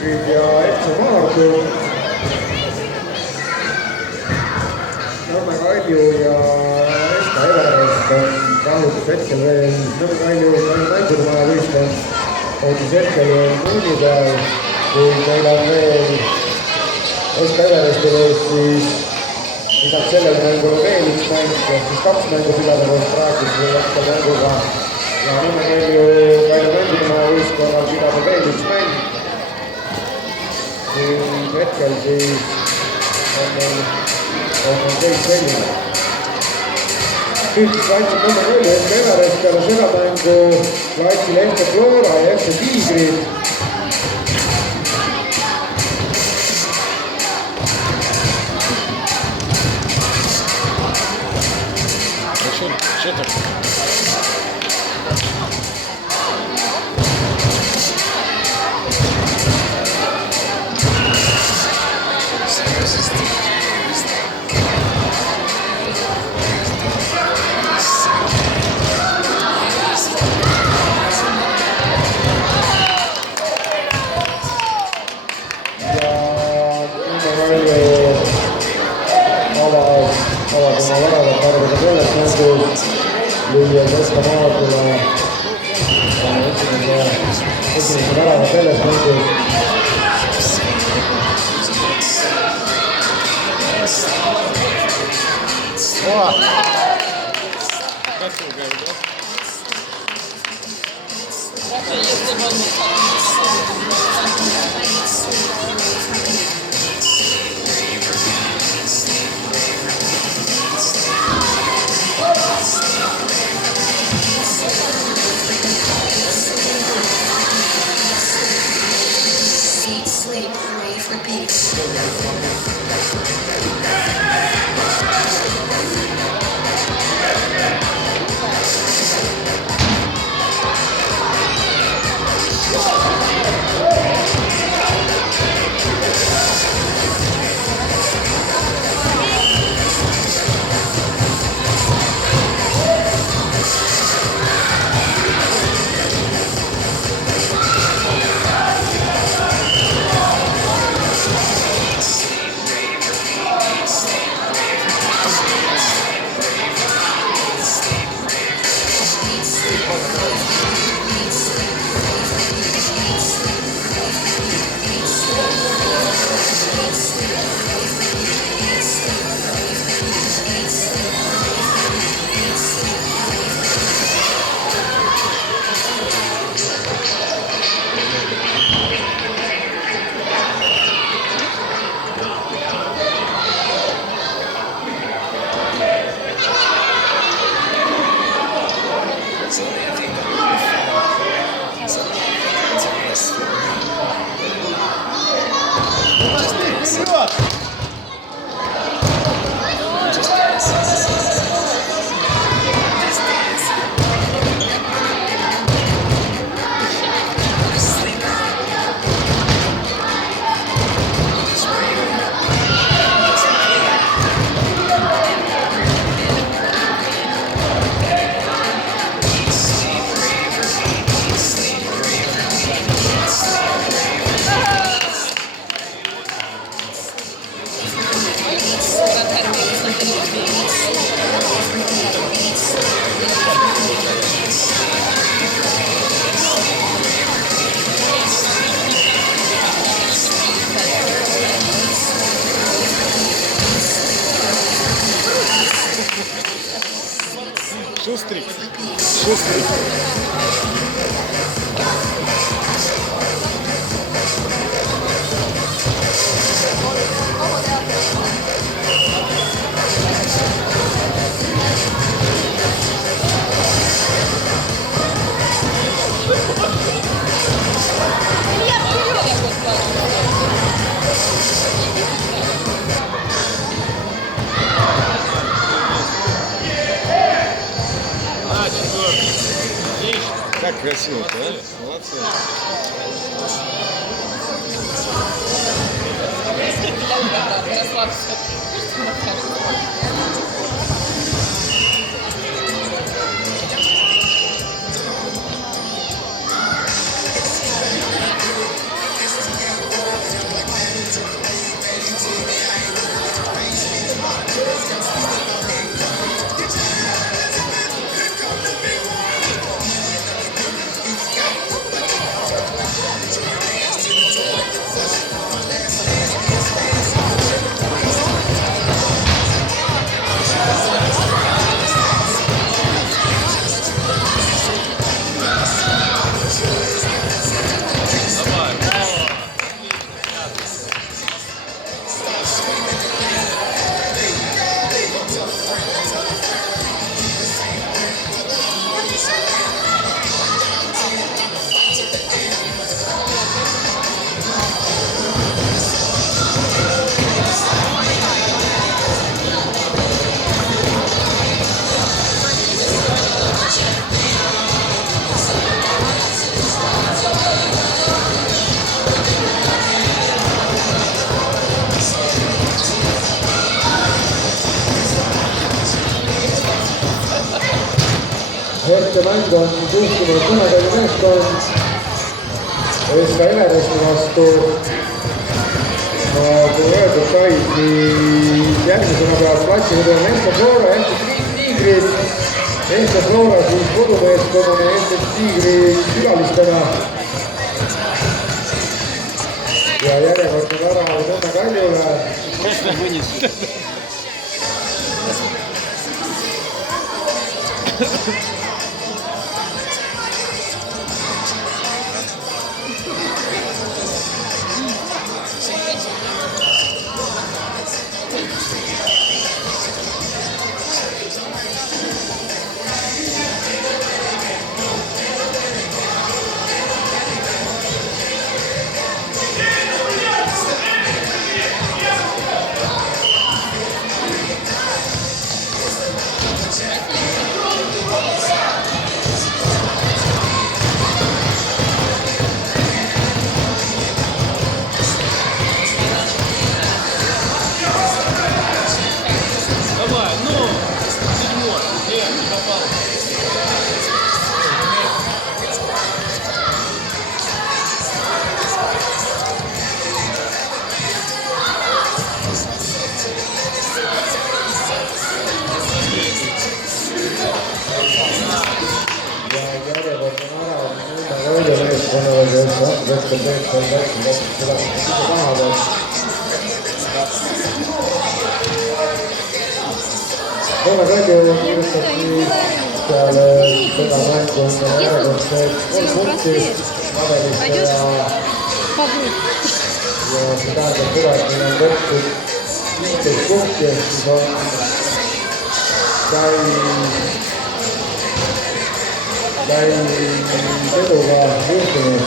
Tiigrid ja FC Maardu. Nõmme Kalju ja SK Everest on kahjuks hetkel veel Nõmme Kalju mängurmaja võistkond on siis hetkel veel nulli peal, kui meil on veel SK Everestil ees siis lisaks sellele mängule veel üks mäng, siis 2 mängu pidada koos praeguse hetkel mänguga ja Nõmme Kalju mängurmaja võistkonnal pidada veel üks mäng. Nüüd hetkel siis on meil kõik selline. Nüüd siis laitsid Nõmme Kalju SK Everest peale seda mängu laitsil FC Flora ja FC Tiigrid. Что так? Lüüa SK Maardule esimese värava selles mängus. Шустрик. Как красиво-то, а? Молодцы. nende mäng on juhtunud Kõnekalli meeskond SK Everesti vastu. Kui öeldud sai, siis järgmisena peab platsi kodune Esta Flora, Esta Tiigrid. Esta Flora siis kodumeeskonnana, Esta Tiigrid külalistena. Ja järjekordne värav Nõmme Kaljule. Просто вынес. Давай, ну, седьмой, где не попал? Ja järjekordne värav Nõmme Kalju meeskonnale, kes hetkel teeb seal täpselt seda taha peal. Nõmme Kalju kirjutab siis peale seda mängu endale järjekordsed 3 punkti tadelisse ja see tähendab seda, et meil on kokku 15 punkti, ehk siis on eduga juhtunud.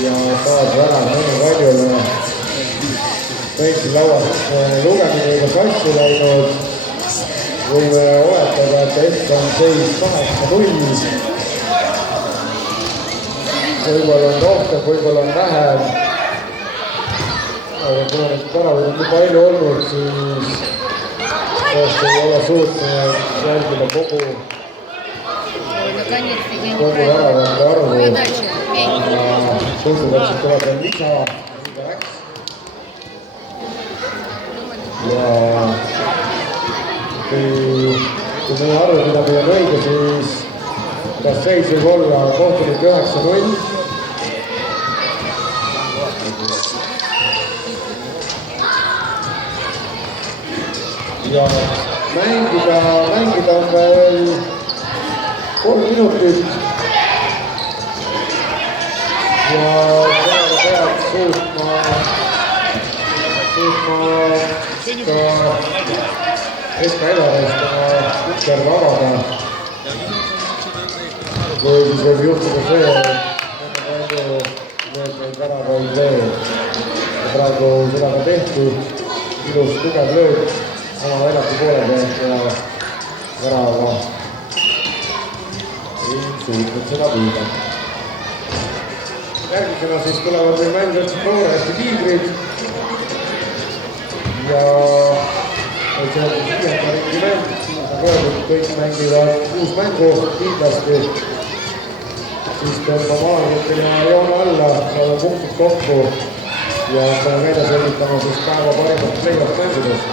Ja taas värav Nõmme Kaljule. Tõesti lauast lugemine juba sassi läinud. Võime oletada, et hetk on seis 8-0. Võib-olla on rohkem, võib-olla on vähem. Aga kuna neid väravid on nii palju olnud, siis tõesti ei ole suutnud jälgida kogu väravate arvu. Tundub, et siit tuleb veel lisa läks. Ja kui meie arvupidamine on õige, siis kas seis võib olla kohtunik 9-0. Ja mängida on veel 3 minutit. Ja peale peab suutma ka SK Everest oma ukserga avada. Või siis võib juhtuda see, et palju need väravaid veel. Praegu seda ka tehti, ilus tugev löök oma väljaku poole pealt ja värava ei suutnud seda püüda. Järgmisena siis tulevad meil mängu Flora Eesti Tiigrid ja see on 5. ringi mäng, siin on öeldud, kõik mängivad 6 mängu kindlasti, siis tõmbame maailmatel ja joone alla, saame punktid kokku ja hakkame meile selgitama siis päeva parimat playoff mängudest.